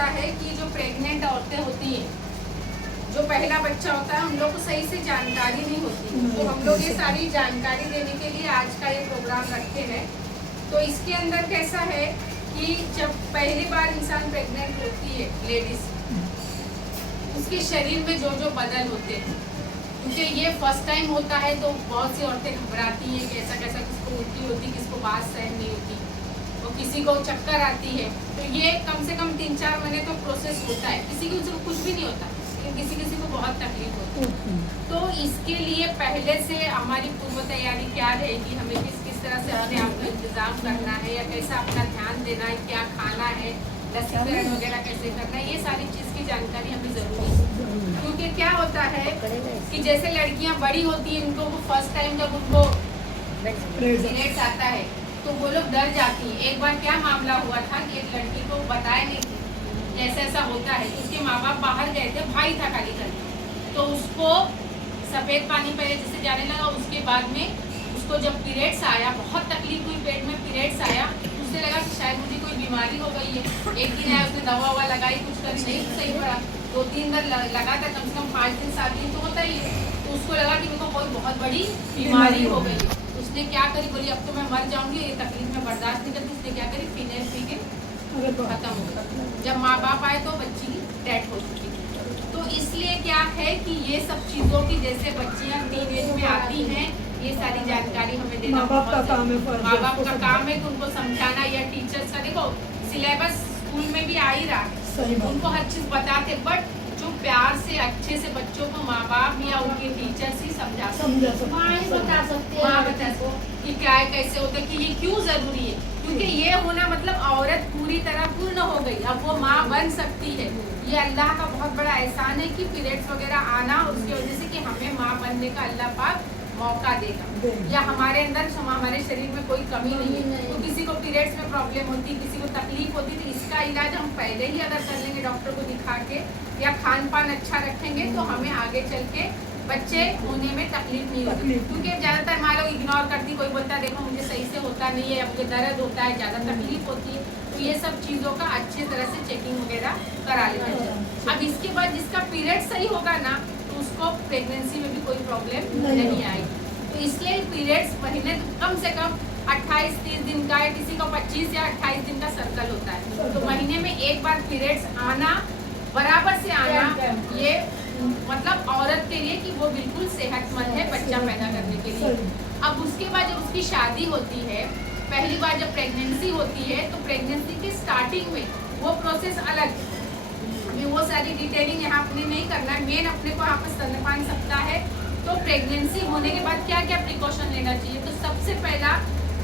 होता है कि जो प्रेग्नेंट औरतें होती हैं, जो पहला बच्चा होता है, उन लोग को सही से जानकारी नहीं होती है। तो हम लोग ये सारी जानकारी देने के लिए आज का ये प्रोग्राम रखते हैं। तो इसके अंदर कैसा है कि जब पहली बार इंसान प्रेग्नेंट होती है लेडीज, उसके शरीर में जो जो बदल होते हैं, क्योंकि ये फर्स्ट टाइम होता है तो बहुत सी औरतें घबराती हैं कि ऐसा कैसा, किसको उल्टी होती, किसको बात सहन नहीं होती, और किसी को चक्कर आती है। तो ये कम से कम 3-4 महीने तो प्रोसेस होता है। किसी को कुछ भी नहीं होता, लेकिन किसी को बहुत तकलीफ होती है। तो इसके लिए पहले से हमारी पूर्व तैयारी क्या रहेगी, हमें किस तरह से अपने आप का इंतजाम करना है, या कैसा अपना ध्यान देना है, क्या खाना है, लसीकरण वगैरह कैसे करना है, ये सारी चीज़ की जानकारी हमें ज़रूरी है। क्योंकि क्या होता है कि जैसे लड़कियां बड़ी होती हैं, उनको फर्स्ट टाइम जब उनको पीरियड्स आता है तो वो लोग डर जाती हैं। एक बार क्या मामला हुआ था कि एक लड़की को बताया नहीं थी ऐसा ऐसा होता है। उसके माँ बाप बाहर गए थे, भाई था खाली घर में, तो उसको सफ़ेद पानी पहले जैसे जाने लगा, उसके बाद में उसको जब पीरियड्स आया, बहुत तकलीफ हुई, पेट में पीरियड्स आया, उससे लगा कि शायद मुझे कोई बीमारी हो गई है। एक दिन आया, उसने दवा ववा लगाई, कुछ करी, नहीं सही पड़ा। 2-3 बार लगा था, कम से कम 5 दिन 7 दिन तो होता ही है। तो उसको लगा कि मेरे को कोई बहुत बड़ी बीमारी हो गई है। उसने क्या करी, बोली अब तो मैं मर जाऊंगी, ये तकलीफ में बर्दाश्त नहीं करती। उसने क्या करी, फिनाइल पी के खत्म हो गया। जब माँ बाप आए तो बच्ची डेथ हो चुकी थी। तो इसलिए क्या है कि ये सब चीज़ों की, जैसे बच्चियाँ टीनेज में आती हैं, ये सारी जानकारी हमें देना माँ बाप का काम है। माँ बाप का काम है कि उनको समझाना, या टीचर्स का, देखो सिलेबस स्कूल में भी आ ही रहा है, उनको हर चीज़ बताते, बट जो प्यार से अच्छे से बच्चों को माँ बाप या उनके टीचर्स ही समझा माँ ही बता सकते हैं, माँ बता सकते कि क्या है, कैसे होता है, कि ये क्यों जरूरी है। क्योंकि ये होना मतलब औरत पूरी तरह पूर्ण हो गई, अब वो माँ बन सकती है। ये अल्लाह का बहुत बड़ा एहसान है कि पीरियड्स वगैरह आना, उसकी वजह से कि हमें माँ बनने का अल्लाह पाक मौका देगा, या हमारे अंदर हमारे शरीर में कोई कमी नहीं है। तो किसी को पीरियड्स में प्रॉब्लम होती, किसी को तकलीफ होती, तो इसका इलाज हम पहले ही अगर कर लेंगे डॉक्टर को दिखा के, या खान पान अच्छा रखेंगे, तो हमें आगे चल के बच्चे होने में तकलीफ नहीं होती। क्योंकि ज़्यादातर माँ लोग इग्नोर करती, कोई बोलता है देखो मुझे सही से होता नहीं है, या मुझे दर्द होता है, ज़्यादा तकलीफ होती है। तो ये सब चीज़ों का अच्छी तरह से चेकिंग वगैरह करा लेना चाहिए। अब इसके बाद जिसका पीरियड सही होगा ना, तो उसको प्रेगनेंसी में भी कोई प्रॉब्लम नहीं आएगी। तो इसलिए पीरियड्स महीने कम से कम 28-30 दिन का है, किसी को 25 या 28 दिन का सर्कल होता है। तो महीने में एक बार पीरियड्स आना, बराबर से आना, ये मतलब औरत के लिए कि वो बिल्कुल सेहतमंद है बच्चा पैदा करने के लिए। अब उसके बाद जब उसकी शादी होती है, पहली बार जब प्रेगनेंसी होती है, तो प्रेगनेंसी के स्टार्टिंग में वो प्रोसेस अलग है। अभी वो सारी डिटेलिंग यहाँ अपने नहीं करना है, मेन अपने को यहाँ पर स्तनपान सप्ताह है। तो प्रेगनेंसी होने के बाद क्या क्या प्रिकॉशन लेना चाहिए, तो सबसे पहला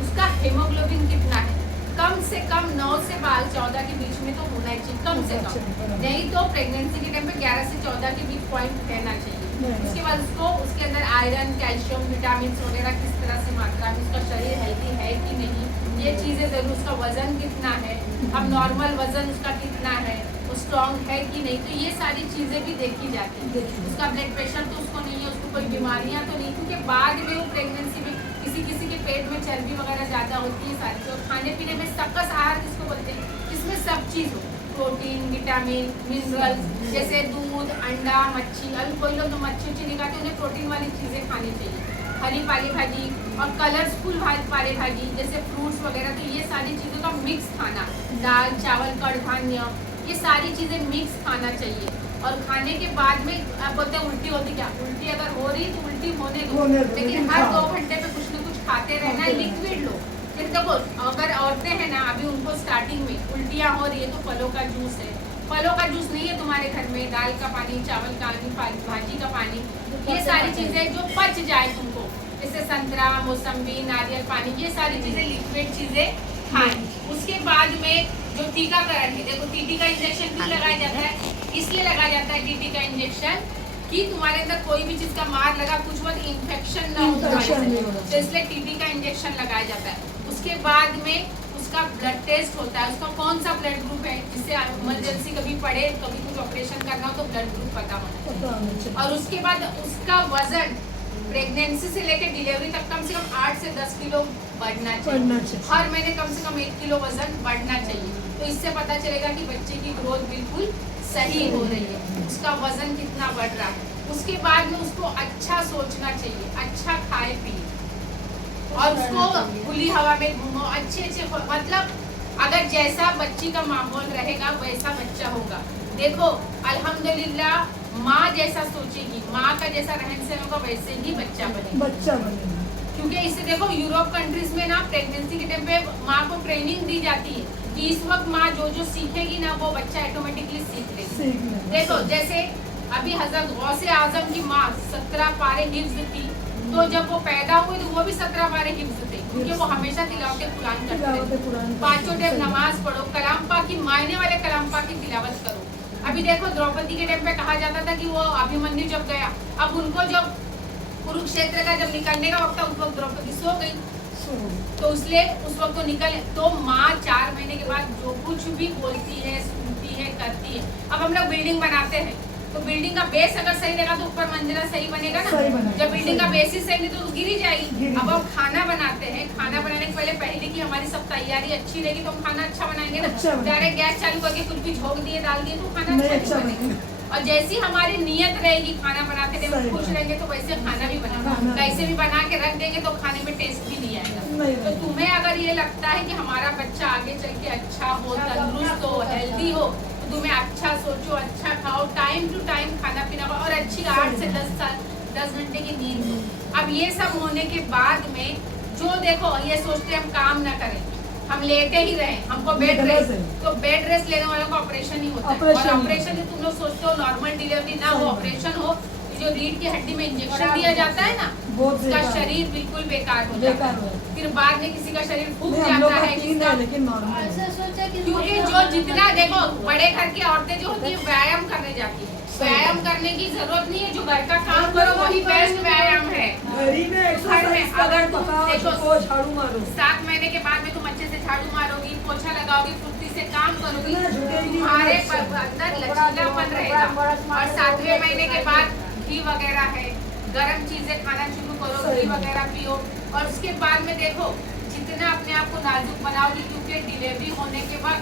उसका हेमोग्लोबिन कितना है, कम से कम 9 से 14 के बीच में तो होना चाहिए, कम से कम। नहीं तो प्रेगनेंसी के टाइम पे 11 से 14 के बीच पॉइंट रहना चाहिए। उसके बाद उसको उसके अंदर आयरन, कैल्शियम, विटामिन वगैरह किस तरह से मात्रा में, उसका शरीर हेल्दी है कि नहीं, ये चीज़ें जरूर। उसका वजन कितना है, अब नॉर्मल वजन उसका कितना है, वो स्ट्रॉन्ग है कि नहीं, तो ये सारी चीज़ें भी देखी जाती है। उसका ब्लड प्रेशर तो उसको नहीं है, उसको कोई बीमारियाँ तो नहीं, क्योंकि बाद में वो प्रेगनेंसी में किसी के पेट में चर्बी वगैरह ज़्यादा होती है सारी चीज़। खाने पीने में सकस आहार किसको बोलते हैं, इसमें सब चीज़ हो, प्रोटीन, विटामिन, मिनरल्स, जैसे दूध, अंडा, मच्छी। अभी कोई लोग तो मच्छी नहीं खाते, उन्हें प्रोटीन वाली चीज़ें खानी चाहिए, हरी पाली भाजी और कलरफुल पाली भाजी, जैसे फ्रूट्स वगैरह। तो ये सारी चीज़ों का मिक्स खाना, दाल, चावल, कड़धान्य, ये सारी चीज़ें मिक्स खाना चाहिए। और खाने के बाद में आप बोलते हैं उल्टी होती, क्या उल्टी अगर हो रही तो उल्टी होने दो, लेकिन हर 2 घंटे पे कुछ न कुछ खाते रहना है। लिक्विड लो, फिर देखो अगर औरतें हैं ना, अभी उनको स्टार्टिंग में उल्टियाँ हो रही है, तो फलों का जूस है, फलों का जूस नहीं है तुम्हारे घर में, दाल का पानी, चावल का पानी, भाजी का पानी, ये सारी चीज़ें जो पच जाए तुमको, जैसे संतरा, मौसम्बी, नारियल पानी, ये सारी चीज़ें लिक्विड चीज़ें खाएं। उसके बाद में जो टीकाकरण है, देखो टीटी का इंजेक्शन क्यों लगाया जाता है, इसलिए लगाया जाता है टीटी का इंजेक्शन कि तुम्हारे अंदर कोई भी चीज़ का मार लगा, कुछ वक्त इन्फेक्शन ना हो, तो इसलिए टीटी का इंजेक्शन लगाया जाता है। उसके बाद में उसका ब्लड टेस्ट होता है, उसका कौन सा ब्लड ग्रुप है, जिससे इमरजेंसी कभी पड़े, कभी कुछ ऑपरेशन करना हो तो ब्लड ग्रुप पता होना। और उसके बाद उसका वजन प्रेगनेंसी से लेकर डिलीवरी तक कम से कम 8 से 10 किलो बढ़ना बढ़ना चाहिए। चाहिए। हर महीने कम से कम 1 किलो वजन बढ़ना चाहिए। तो इससे पता चलेगा कि बच्चे की ग्रोथ बिल्कुल सही हो रही है, उसका वजन कितना बढ़ रहा है। उसके बाद में उसको अच्छा सोचना चाहिए, अच्छा खाए पिए और उसको खुली हवा में घूमो, अच्छे मतलब अगर जैसा बच्ची का माहौल रहेगा वैसा बच्चा होगा। देखो अल्हम्दुलिल्लाह, माँ जैसा सोचेगी, माँ का जैसा रहन सहन होगा वैसे ही बच्चा बनेगा। क्योंकि इससे देखो यूरोप कंट्रीज में ना प्रेगनेंसी के टाइम पे माँ को ट्रेनिंग दी जाती है कि इस वक्त माँ जो सीखेगी ना वो बच्चा ऑटोमेटिकली सीख लेगी। देखो जैसे अभी हजरत गौसे आजम की माँ 17 पारे हिफ्ज थी, तो जब वो पैदा हुए तो वो भी 17 पारे हिफ्ज थे, क्योंकि वो हमेशा तिलावत कुरान करते थे। 5 टाइम नमाज पढ़ो, कलाम पाक की मायने वाले कलाम पाक की तिलावत करो। अभी देखो द्रौपदी के टाइम पे कहा जाता था कि वो अभिमन्यु जब गया, अब उनको जब कुरुक्षेत्र का जब निकलने का वक्त था उस वक्त द्रौपदी सो गई, तो इसलिए उस वक्त तो निकले। तो माँ 4 महीने के बाद जो कुछ भी बोलती है, सुनती है, करती है। अब हम लोग बिल्डिंग बनाते हैं तो बिल्डिंग का बेस अगर सही रहेगा तो ऊपर मंजिला सही बनेगा ना। जब बिल्डिंग का बेस ही सही नहीं तो गिरी जाएगी। अब हम खाना बनाते हैं, खाना बनाने के पहले की हमारी सब तैयारी अच्छी रहेगी तो हम खाना अच्छा बनाएंगे ना। डायरेक्ट गैस चालू करके कुछ भी झोंक दिए, डाल दिए तो खाना अच्छा बनेगा। और जैसी हमारी नियत रहेगी खाना बनाते टाइम खुश रहेंगे तो वैसे खाना भी बनेगा। कैसे भी बना के रख देंगे तो खाने में टेस्ट भी नहीं आएगा। तो तुम्हें अगर ये लगता है कि हमारा बच्चा आगे चल के अच्छा हो, तंदुरुस्त हो, हेल्दी हो, तो तुम्हें अच्छा सोचो, अच्छा खाओ, टाइम टू टाइम खाना पीना और अच्छी 8 से 10 घंटे की नींद लो। अब ये सब होने के बाद में जो देखो ये सोचते हम काम ना करें, हम लेटे ही रहे, हमको बेड रेस्ट, तो बेड रेस्ट लेने वालों का ऑपरेशन ही होता है। और ऑपरेशन तुम लोग सोचते हो नॉर्मल डिलीवरी ना हो, ऑपरेशन हो, जो रीढ़ की हड्डी में इंजेक्शन दिया जाता है ना, उसका शरीर बिल्कुल बेकार हो जाता है। फिर बाद में किसी का शरीर फूक जाता है, क्योंकि जो जितना देखो बड़े घर की औरतें जो होती है व्यायाम करने जाती है, व्यायाम करने की जरूरत नहीं है, जो घर का काम करो वही बेस्ट व्यायाम है। घर में अगर तुम देखो 7 महीने के बाद में तुम अच्छे से झाड़ू मारोगी, पोछा लगाओगी, फुर्ती से काम करोगी, तुम्हारे अंदर लचीलापन रहेगा। और 7वें महीने के बाद घी वगैरह है, गर्म चीजें खाना शुरू करो, घी वगैरह पियो। और उसके बाद में देखो जितना अपने आप को नाजुक बनाओगी, क्योंकि डिलीवरी होने के बाद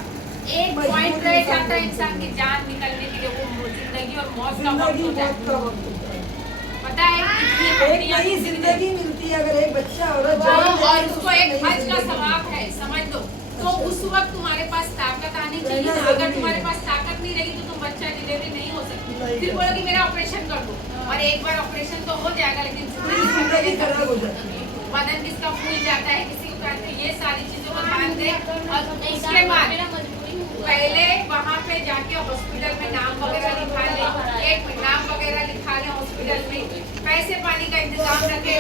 एक पॉइंट रह जाता है इंसान की जान निकलने के लिए, वो जिंदगी और मौत का वक्त हो जाता है। पता है कितनी नई जिंदगी मिलती है अगर एक बच्चा और उसको एक हज का सवाब है, समझ लो। तो उस वक्त तुम्हारे पास ताकत आनी चाहिए ना। अगर तुम्हारे पास ताकत नहीं रहेगी तो तुम बच्चा डिलीवरी नहीं हो सकती। फिर बोलो कि मेरा ऑपरेशन कर दो, और एक बार ऑपरेशन तो हो जाएगा लेकिन जिंदगी खराब हो जाती है। बदन किसका फूल जाता है, किसी को कहते हैं, ये सारी चीजों को ध्यान दे। और उसके बाद पहले वहाँ पे जाके हॉस्पिटल में नाम वगैरह लिखा ले, एक नाम वगैरह लिखा ले हॉस्पिटल में, पैसे पानी का इंतजाम रखे।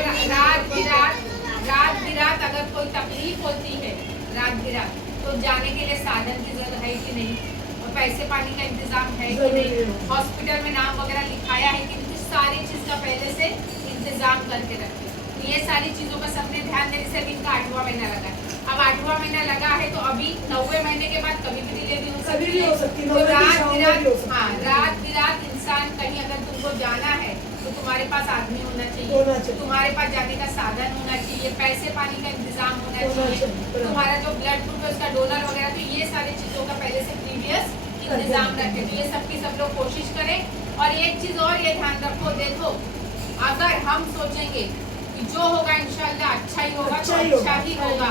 रात बिरात अगर कोई तकलीफ होती है रात बिरात, तो जाने के लिए साधन की जरूरत है कि नहीं, और पैसे पानी का इंतजाम है कि नहीं, हॉस्पिटल में नाम वगैरह लिखाया है कि नहीं, सारी चीज का पहले से इंतजाम करके रखे। ये सारी चीजों का सबने ध्यान देने से इनका 8वां महीना लगा है। अब 8वां महीना लगा है तो अभी 9वें महीने के बाद कभी भी डिलीवरी हो सकती है। तो रात बिरात इंसान कहीं अगर तुमको जाना है तो तुम्हारे पास आदमी होना चाहिए, तुम्हारे पास जाने का साधन होना चाहिए, पैसे पानी का इंतजाम होना चाहिए, तुम्हारा जो ब्लड ग्रुप है उसका डोनर वगैरह, तो ये सारी चीजों का पहले से प्रीवियस इंतजाम रखें। तो ये सबकी सब लोग कोशिश करें। और एक चीज और ये ध्यान रखो, देखो अगर हम सोचेंगे कि जो होगा इंशाल्लाह अच्छा ही होगा, तो अच्छा ही होगा।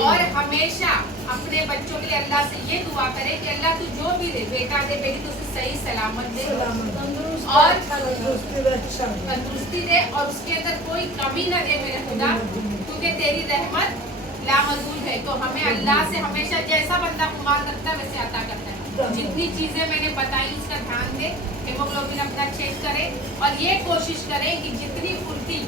और हमेशा अपने बच्चों के लिए अल्लाह से ये दुआ करे कि अल्लाह तू जो भी दे, बेटा दे, बेटी तो उसे सही सलामत दे और तंदुरुस्ती दे, और उसके अंदर कोई कमी न दे मेरे खुदा, क्योंकि तेरी रहमत लामजूल है। तो हमें अल्लाह से हमेशा जैसा बंदा कुमार करता है वैसे अता करता है। जितनी चीजें मैंने बताई उसका ध्यान दे, हेमोग्लोबिन अपना चेक करे, और ये कोशिश करे कि जितनी फुर्ती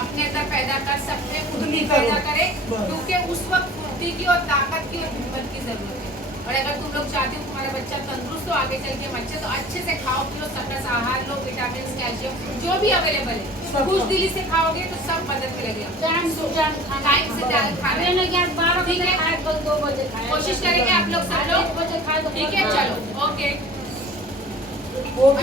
अपने अंदर पैदा कर सकते हैं फुर्ती पैदा करें, क्योंकि उस वक्त फुर्ती की और ताकत की और हिम्मत की जरूरत है। और अगर तुम लोग चाहते हो तुम्हारा बच्चा तंदुरुस्त हो, आगे चल के बच्चे, तो अच्छे से खाओ पियो, सकस आहार लो, विटामिन कैल्शियम जो भी अवेलेबल है खुश दिली से खाओगे तो सब मदद मिलेगी। टाइम से खाना, ठीक है, 2 बजे कोशिश करेंगे आप लोग सब लोग, ठीक है, चलो ओके।